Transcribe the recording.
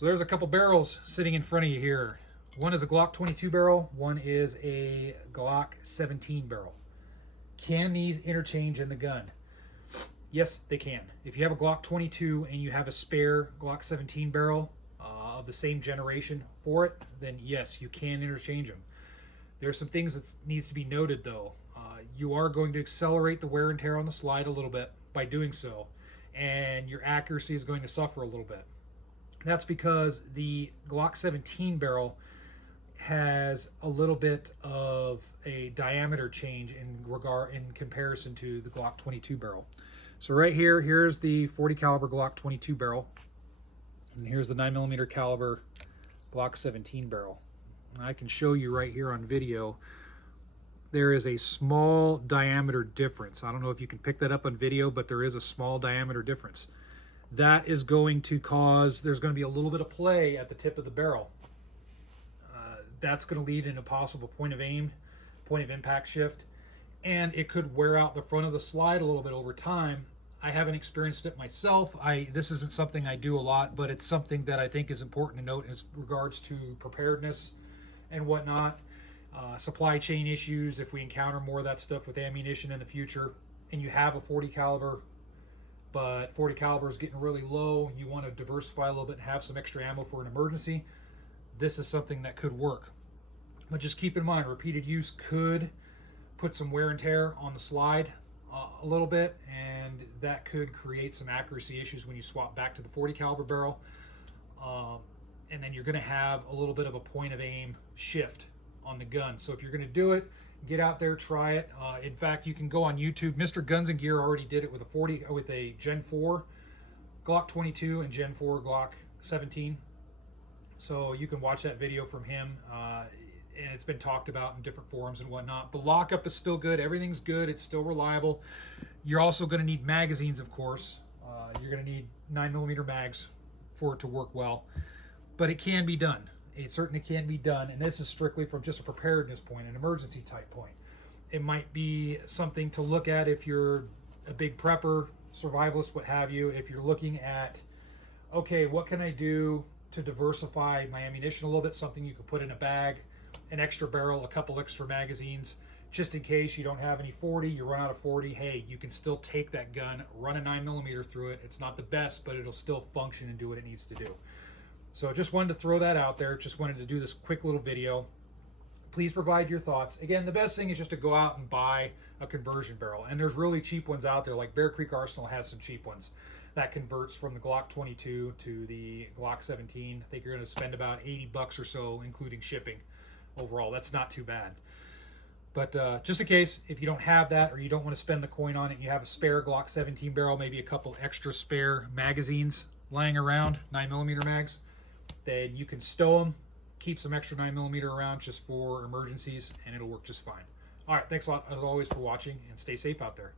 So there's a couple barrels sitting in front of you here. One is a Glock 22 barrel, one is a Glock 17 barrel. Can these interchange in the gun? Yes, they can. If you have a Glock 22 and you have a spare Glock 17 barrel of the same generation for it, then yes, you can interchange them. There's some things that needs to be noted though. You are going to accelerate the wear and tear on the slide a little bit by doing so, and your accuracy is going to suffer a little bit. That's because the Glock 17 barrel has a little bit of a diameter change in comparison to the Glock 22 barrel. So right here, here's the 40 caliber Glock 22 barrel, and here's the 9mm caliber Glock 17 barrel. And I can show you right here on video. There is a small diameter difference. I don't know if you can pick that up on video, but there is a small diameter difference. That is going to cause, there's going to be a little bit of play at the tip of the barrel. That's going to lead in a possible point of aim, point of impact shift, and it could wear out the front of the slide a little bit over time. I haven't experienced it myself. This isn't something I do a lot, but it's something that I think is important to note in regards to preparedness and whatnot. Supply chain issues, if we encounter more of that stuff with ammunition in the future, and you have a 40 caliber, but 40 caliber is getting really low, you want to diversify a little bit and have some extra ammo for an emergency, this is something that could work. But just keep in mind, repeated use could put some wear and tear on the slide a little bit, and that could create some accuracy issues when you swap back to the 40 caliber barrel. And then you're going to have a little bit of a point of aim shift on the gun. So if you're going to do it, get out there, try it. In fact, you can go on YouTube. Mr. Guns and Gear already did it with a Gen 4 Glock 22 and Gen 4 Glock 17. So you can watch that video from him, and it's been talked about in different forums and whatnot. The lockup is still good. Everything's good. It's still reliable. You're also going to need magazines, of course. You're going to need 9mm mags for it to work well. But it can be done. It certainly can be done. And this is strictly from just a preparedness point, an emergency type point. It might be something to look at if you're a big prepper, survivalist, what have you. If you're looking at, okay, what can I do to diversify my ammunition a little bit, something you could put in a bag, an extra barrel, a couple extra magazines, just in case you don't have any 40, you run out of 40, hey, you can still take that gun, run a 9mm through it. It's not the best, but it'll still function and do what it needs to do. So just wanted to throw that out there. Just wanted to do this quick little video. Please provide your thoughts. Again, the best thing is just to go out and buy a conversion barrel. And there's really cheap ones out there, like Bear Creek Arsenal has some cheap ones that converts from the Glock 22 to the Glock 17. I think you're going to spend about 80 bucks or so, including shipping overall. That's not too bad. But just in case, if you don't have that or you don't want to spend the coin on it, and you have a spare Glock 17 barrel, maybe a couple extra spare magazines lying around, 9mm mags, then you can stow them, keep some extra 9mm around just for emergencies, and it'll work just fine. All right, thanks a lot as always for watching, and stay safe out there.